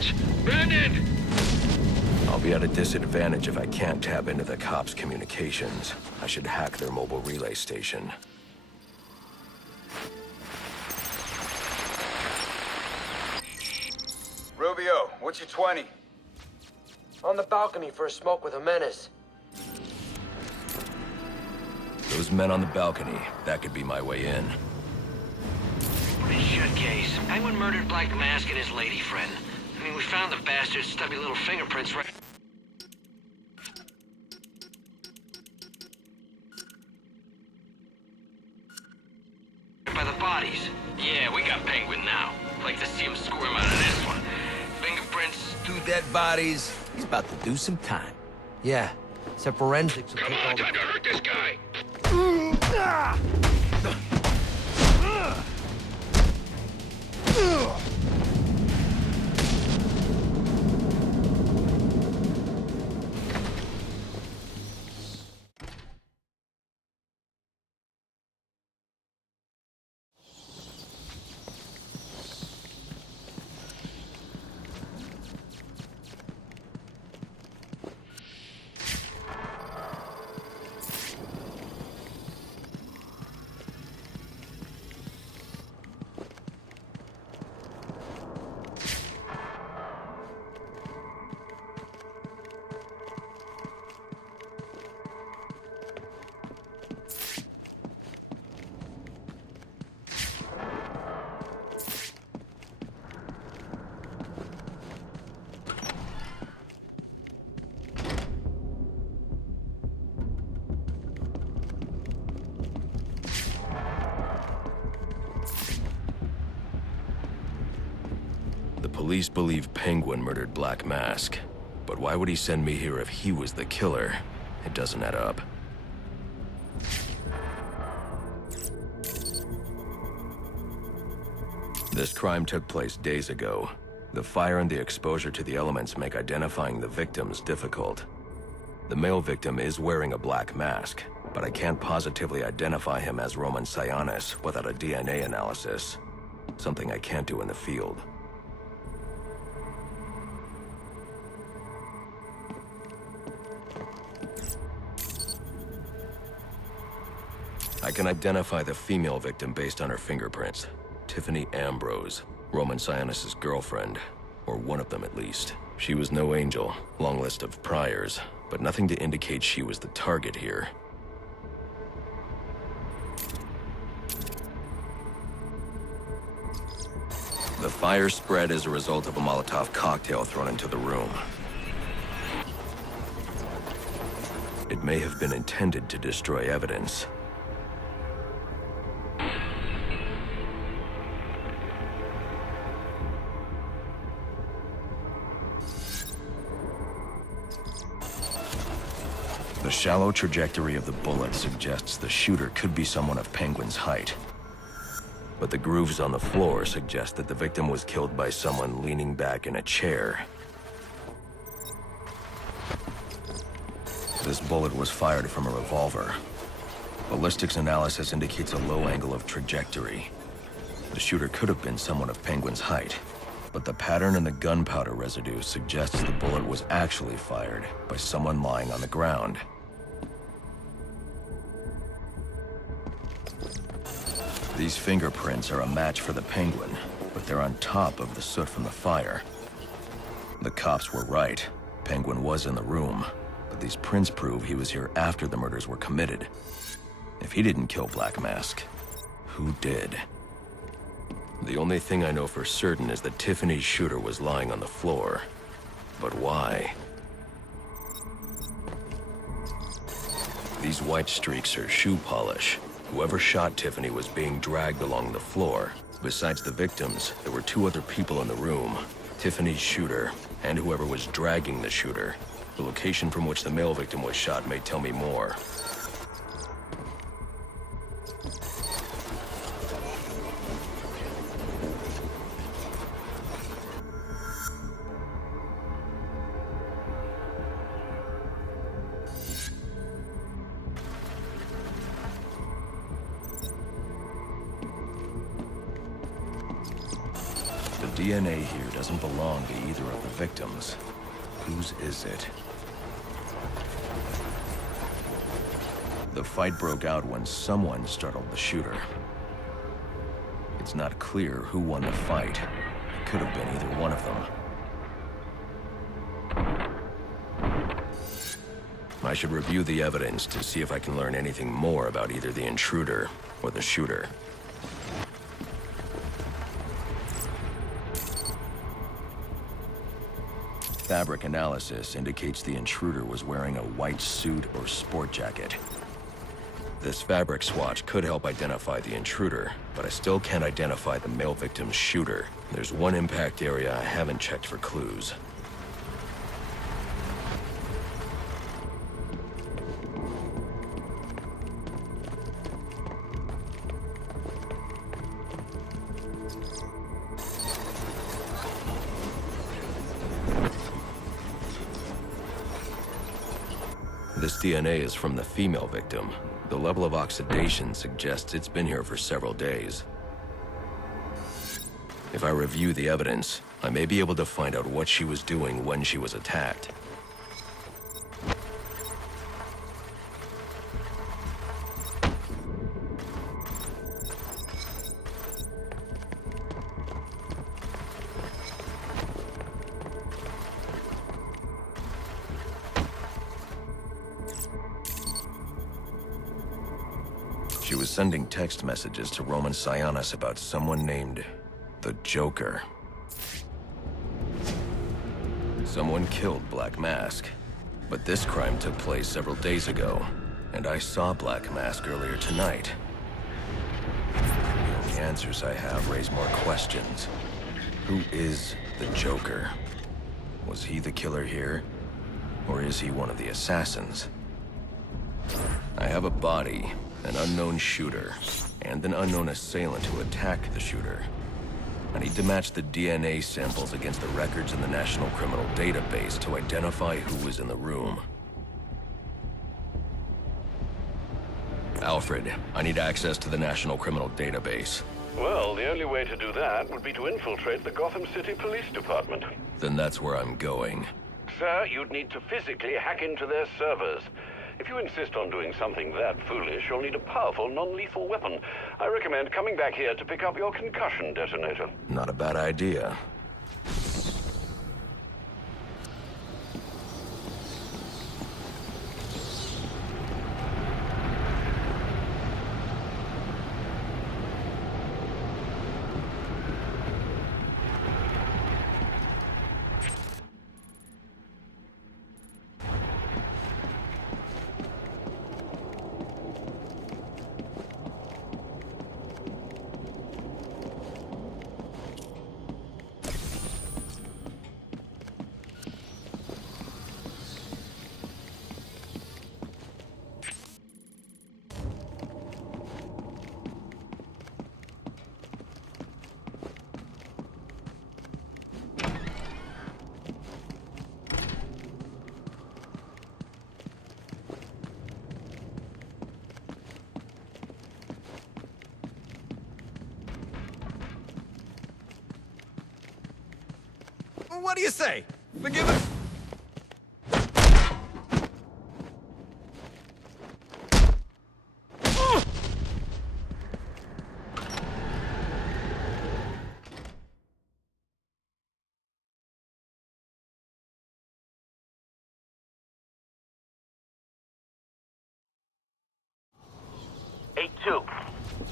bitch! Brandon! I'll be at a disadvantage if I can't tap into the cops' communications. I should hack their mobile relay station. Rubio, what's your 20? On the balcony for a smoke with a menace. Those men on the balcony, that could be my way in. This shit case. Penguin murdered Black Mask and his lady friend. I mean, we found the bastard's stubby little fingerprints right by the bodies. Yeah, we got Penguin now. Like to see him squirm out of this one. Fingerprints. 2 dead bodies. He's about to do some time. Yeah, except forensics will Come take all on, the... time to hurt this guy! The police believe Penguin murdered Black Mask. But why would he send me here if he was the killer? It doesn't add up. This crime took place days ago. The fire and the exposure to the elements make identifying the victims difficult. The male victim is wearing a black mask, but I can't positively identify him as Roman Sionis without a DNA analysis. Something I can't do in the field. I can identify the female victim based on her fingerprints. Tiffany Ambrose, Roman Sionis' girlfriend, or one of them at least. She was no angel, long list of priors, but nothing to indicate she was the target here. The fire spread as a result of a Molotov cocktail thrown into the room. It may have been intended to destroy evidence. The shallow trajectory of the bullet suggests the shooter could be someone of Penguin's height. But the grooves on the floor suggest that the victim was killed by someone leaning back in a chair. This bullet was fired from a revolver. Ballistics analysis indicates a low angle of trajectory. The shooter could have been someone of Penguin's height, but the pattern in the gunpowder residue suggests the bullet was actually fired by someone lying on the ground. These fingerprints are a match for the Penguin, but they're on top of the soot from the fire. The cops were right. Penguin was in the room, but these prints prove he was here after the murders were committed. If he didn't kill Black Mask, who did? The only thing I know for certain is that Tiffany's shooter was lying on the floor. But why? These white streaks are shoe polish. Whoever shot Tiffany was being dragged along the floor. Besides the victims, there were 2 other people in the room. Tiffany's shooter, and whoever was dragging the shooter. The location from which the male victim was shot may tell me more. The DNA here doesn't belong to either of the victims. Whose is it? The fight broke out when someone startled the shooter. It's not clear who won the fight. It could have been either one of them. I should review the evidence to see if I can learn anything more about either the intruder or the shooter. Fabric analysis indicates the intruder was wearing a white suit or sport jacket. This fabric swatch could help identify the intruder, but I still can't identify the male victim's shooter. There's one impact area I haven't checked for clues. This DNA is from the female victim. The level of oxidation suggests it's been here for several days. If I review the evidence, I may be able to find out what she was doing when she was attacked. She was sending text messages to Roman Sionis about someone named the Joker. Someone killed Black Mask, but this crime took place several days ago, and I saw Black Mask earlier tonight. The only answers I have raise more questions. Who is the Joker? Was he the killer here, or is he one of the assassins? I have a body, an unknown shooter, and an unknown assailant who attacked the shooter. I need to match the DNA samples against the records in the National Criminal Database to identify who was in the room. Alfred, I need access to the National Criminal Database. Well, the only way to do that would be to infiltrate the Gotham City Police Department. Then that's where I'm going. Sir, you'd need to physically hack into their servers. If you insist on doing something that foolish, you'll need a powerful, non-lethal weapon. I recommend coming back here to pick up your concussion detonator. Not a bad idea. What do you say? Forgive it?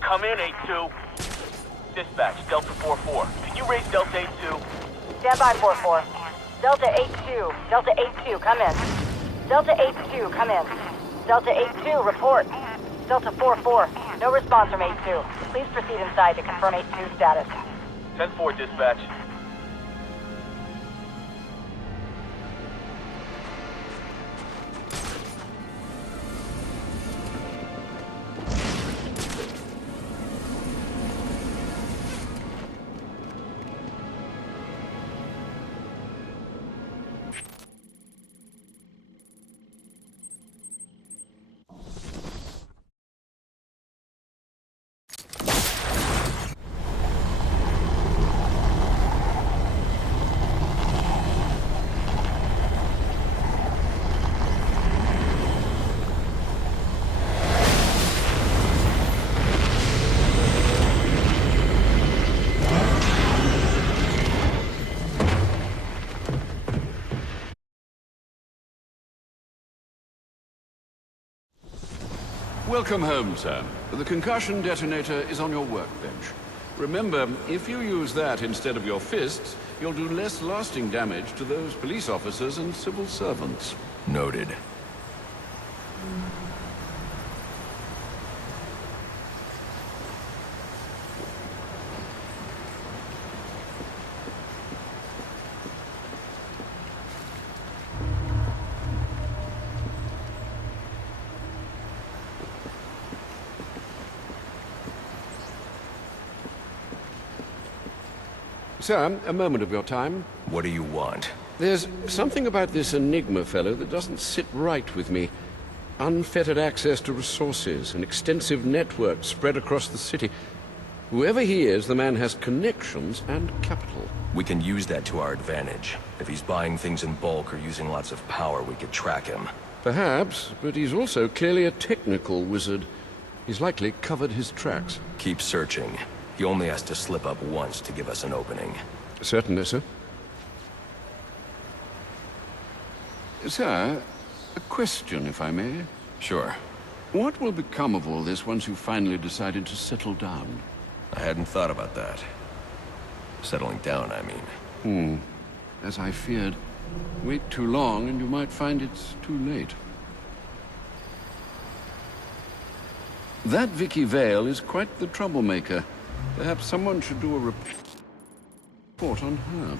Come in, 8-2. Dispatch, Delta 4-4. Can you raise Delta 8-2? Stand by, 4-4. Delta 8-2. Delta 8-2, come in. Delta 8-2, come in. Delta 8-2, report. Delta 4-4, no response from 8-2. Please proceed inside to confirm 8-2 status. 10-4, dispatch. Welcome home, sir. The concussion detonator is on your workbench. Remember, if you use that instead of your fists, you'll do less lasting damage to those police officers and civil servants. Noted. Sir, a moment of your time. What do you want? There's something about this Enigma fellow that doesn't sit right with me. Unfettered access to resources, an extensive network spread across the city. Whoever he is, the man has connections and capital. We can use that to our advantage. If he's buying things in bulk or using lots of power, we could track him. Perhaps, but he's also clearly a technical wizard. He's likely covered his tracks. Keep searching. He only has to slip up once to give us an opening. Certainly, sir. Sir, a question, if I may. Sure. What will become of all this once you've finally decided to settle down? I hadn't thought about that. Settling down, I mean. As I feared. Wait too long and you might find it's too late. That Vicky Vale is quite the troublemaker. Perhaps someone should do a report on her.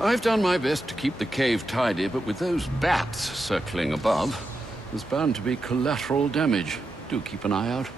I've done my best to keep the cave tidy, but with those bats circling above, there's bound to be collateral damage. Do keep an eye out.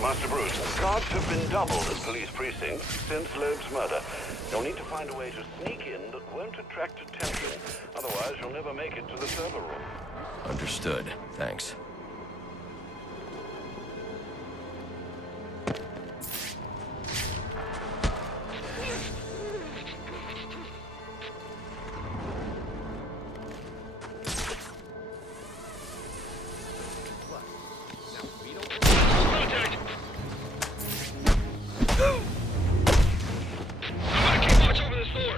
Master Bruce, guards have been doubled at police precincts since Loeb's murder. You'll need to find a way to sneak in that won't attract attention. Otherwise, you'll never make it to the server room. Understood. Thanks. Contact! I'm gonna keep watch over this door.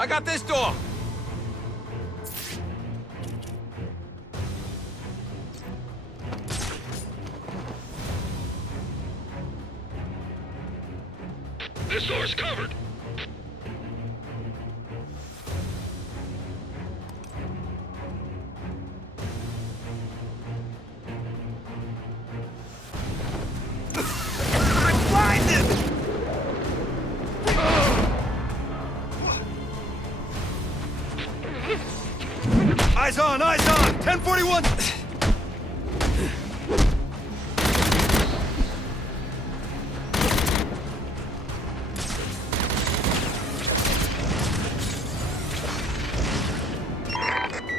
I got this door! This door's covered. I'm blinded! Eyes on, eyes on! 1041!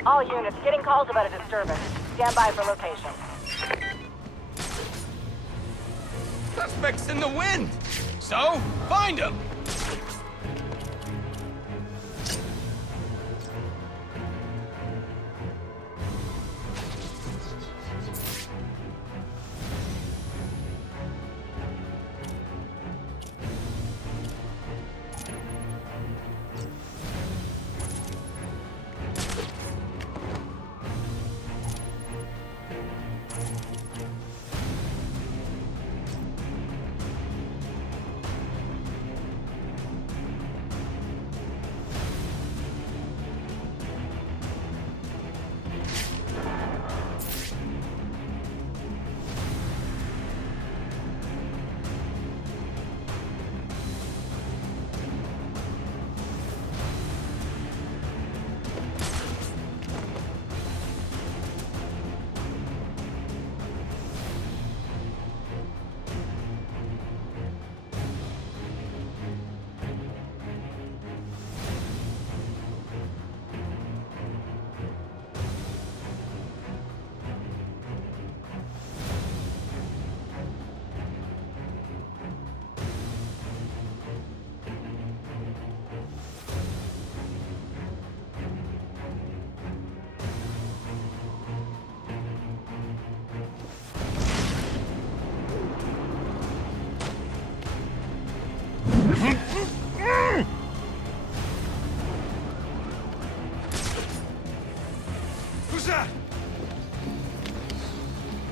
All units, getting calls about a disturbance. Stand by for location. Suspect's in the wind! So, find him! Who's that?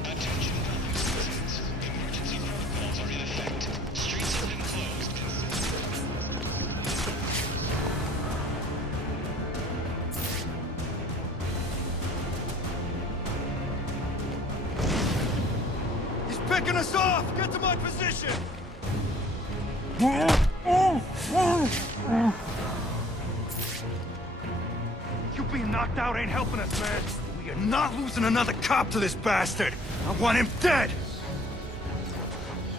Attention public citizens. Emergency protocols are in effect. Streets have been closed. He's picking us off! Get to my position! You being knocked out ain't helping us, man. We are not losing another cop to this bastard. I want him dead!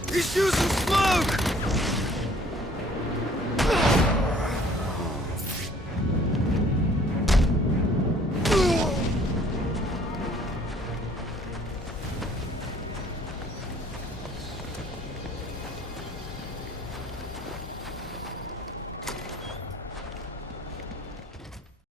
He's using smoke!